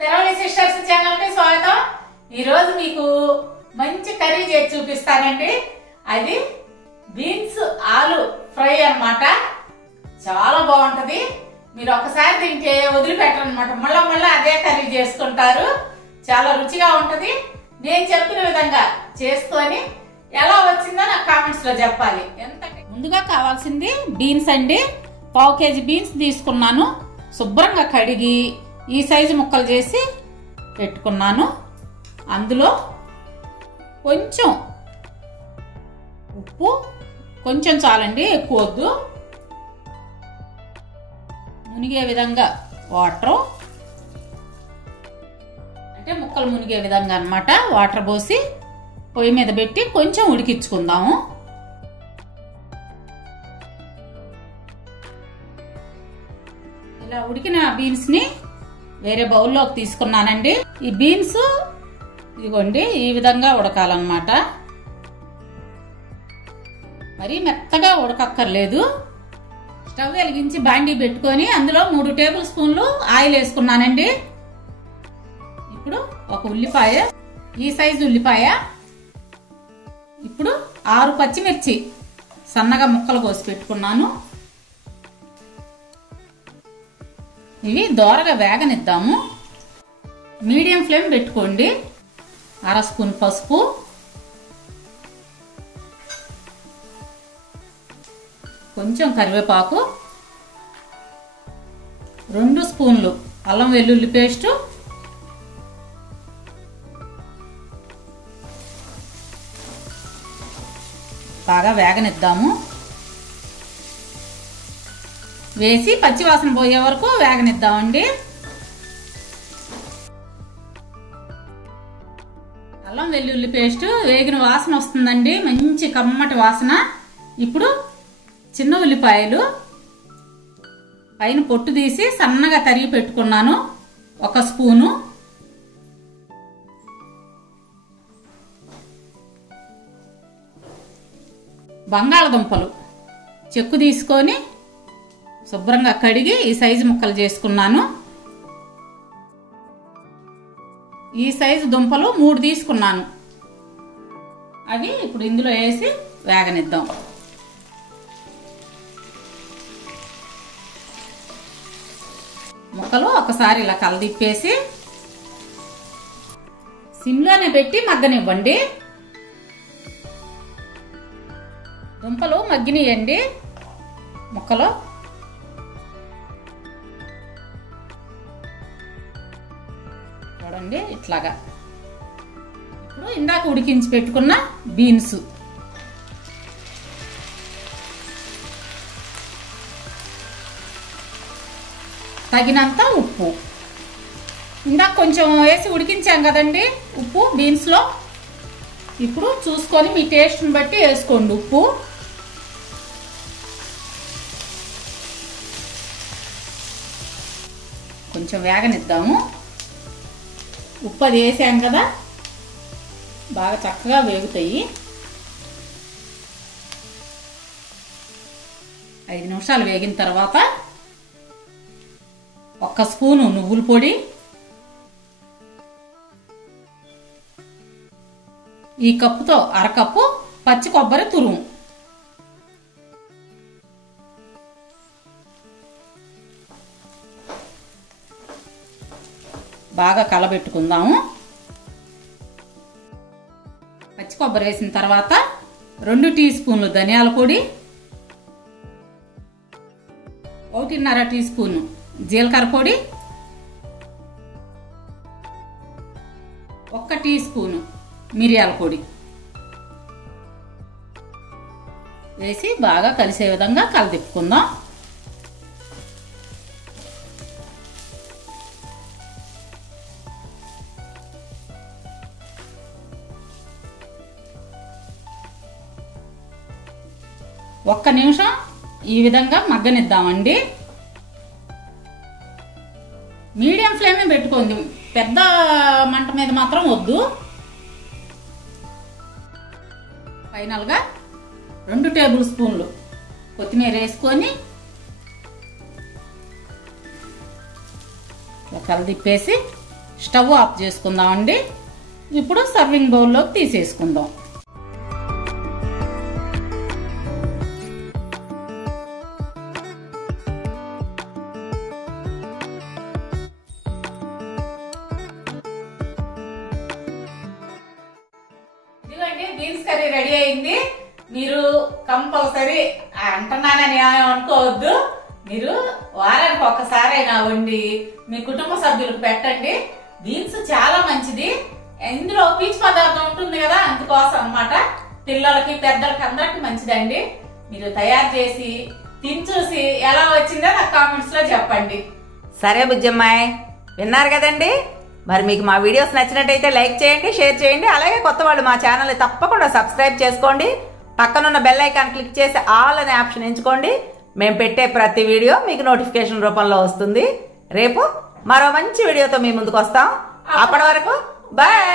తెరవలి sisters channel కి స్వాగతం। ఈ రోజు మీకు మంచి కర్రీ చేసి చూపిస్తానండి। అది బీన్స్ ఆలు ఫ్రై అన్నమాట। చాలా బాగుంటది। మీరు ఒకసారి తింటే వదిలిపెట్టరు అన్నమాట। మళ్ళీ అదే కర్రీ చేసుకుంటారు। చాలా రుచిగా ఉంటది। నేను చెప్పిన విధంగా చేసుకొని ఎలా వచ్చిందో నాకు కామెంట్స్ లో చెప్పాలి। ముందుగా కావాల్సింది బీన్స్ అండి। పావు కేజీ బీన్స్ తీసుకున్నాను। శుభ్రంగా కడిగి ఈ సైజు ముక్కలు చేసి పెట్టుకున్నాను। అందులో కొంచెం ఉప్పు, కొంచెం చాలండి, ఎక్కువ వద్దు। మునిగే విధంగా వాటర్, అంటే ముక్కలు మునిగే విధంగా అన్నమాట। వాటర్ పోసి పొయ్యి మీద పెట్టి కొంచెం ఉడికించుకుందాము। ఇలా ఉడికిన బీన్స్ ని వేరే బౌల్లోకి తీసుకున్నానండి। ఈ బీన్స్ ఇదిగోండి ఈ విధంగా ఉడకాలన్నమాట। మరి మెత్తగా ఉడకక్కర్లేదు। స్టవ్ వెలిగించి బాండీ పెట్టుకొని అందులో 3 టేబుల్ స్పూన్లు ఆయిల్ వేసుకున్నానండి। ఇప్పుడు ఒక ఉల్లిపాయ, ఈ సైజు ఉల్లిపాయ, ఇప్పుడు 6 పచ్చిమిర్చి సన్నగా ముక్కలు కోసి పెట్టుకున్నాను। ఇవి దోరగా వేగనిద్దాము। మీడియం ఫ్లేమ్ పెట్టుకోండి। 1/2 స్పూన్ పసుపు, కొంచెం కరివేపాకు, 2 స్పూన్లు అల్లం వెల్లుల్లి పేస్ట్, బాగా వేగనిద్దాము। వేసి పచ్చివాసన పోయే వరకు వేగనిద్దామండి। అల్లం వెల్లుల్లి పేస్ట్ వేగిన వాసన వస్తుందండి, మంచి కమ్మటి వాసన। ఇప్పుడు చిన్న ఉల్లిపాయలు పైన పొట్టు తీసి సన్నగా తరిగి పెట్టుకున్నాను, 1 స్పూను। బంగాళదుంపలు చెక్కు తీసుకొని శుభ్రంగా కడిగి ఈ సైజు ముక్కలు చేసుకున్నాను। ఈ సైజు దుంపలు 3 తీసుకున్నాను। అవి ఇప్పుడు ఇందులో వేసి వేగనిద్దాం। ముక్కలు ఒకసారి ఇలా కలదిప్పేసి సిమ్లోనే పెట్టి మగ్గనివ్వండి। దుంపలు మగ్గినాయండి ముక్కలు। చూడండి ఇట్లాగా। ఇప్పుడు ఇందాక ఉడికించి పెట్టుకున్న బీన్స్, తగినంత ఉప్పు, ఇందాక కొంచెం వేసి ఉడికించాం కదండి ఉప్పు బీన్స్లో। ఇప్పుడు చూసుకొని మీ టేస్ట్ని బట్టి వేసుకోండి ఉప్పు। కొంచెం వేగనిద్దాము। ఉప్పు అది వేసాం కదా, బాగా చక్కగా వేగుతాయి। 5 నిమిషాలు వేగిన తర్వాత 1 స్పూను నువ్వుల పొడి, ఈ కప్పుతో 1/2 కప్పు పచ్చి కొబ్బరి తురుము, బాగా కలబెట్టుకుందాము। పచ్చి కొబ్బరి వేసిన తర్వాత 2 టీ స్పూన్లు ధనియాల పొడి, 1.5 టీ స్పూను జీలకర్ర పొడి, 1 టీ స్పూను మిరియాల పొడి వేసి బాగా కలిసే విధంగా కలదిప్పుకుందాం। ఒక్క నిమిషం ఈ విధంగా మగ్గనిద్దామండి। మీడియం ఫ్లేమ్ పెట్టుకోండి, పెద్ద మంట మీద మాత్రం వద్దు। ఫైనల్గా 2 టేబుల్ స్పూన్లు కొత్తిమీర వేసుకొని కలదిప్పేసి స్టవ్ ఆఫ్ చేసుకుందామండి. ఇప్పుడు సర్వింగ్ బౌల్లోకి తీసేసుకుందాం. ఇదిగోండి బీన్స్ కర్రీ రెడీ అయింది. మీరు కంపల్సరీ అంటున్నానని అనుకోవద్దు. మీరు వారానికి ఒక్కసారైనా వండి మీ కుటుంబ సభ్యులకు పెట్టండి. బీన్స్ చాలా మంచిది. ఇందులో పీచు పదార్థం ఉంటుంది కదా, అందుకోసం అన్నమాట. పిల్లలకి పెద్దలకి అందరికి మంచిదండి. మీరు తయారు చేసి తిని చూసి ఎలా వచ్చిందో నాకు కామెంట్స్ లో చెప్పండి. సరే బుజ్జమ్మాయి, విన్నారు కదండి. మరి మీకు మా వీడియోస్ నచ్చినట్టయితే లైక్ చేయండి, షేర్ చేయండి. అలాగే కొత్త వాళ్ళు మా ఛానల్ని తప్పకుండా సబ్స్క్రైబ్ చేసుకోండి. పక్కనున్న బెల్ ఐకాన్ క్లిక్ చేసి ఆల్ అనే ఆప్షన్ ఎంచుకోండి. మేము పెట్టే ప్రతి వీడియో మీకు నోటిఫికేషన్ రూపంలో వస్తుంది. రేపు మరో మంచి వీడియోతో మీ ముందుకు వస్తాం. అప్పటి వరకు బాయ్.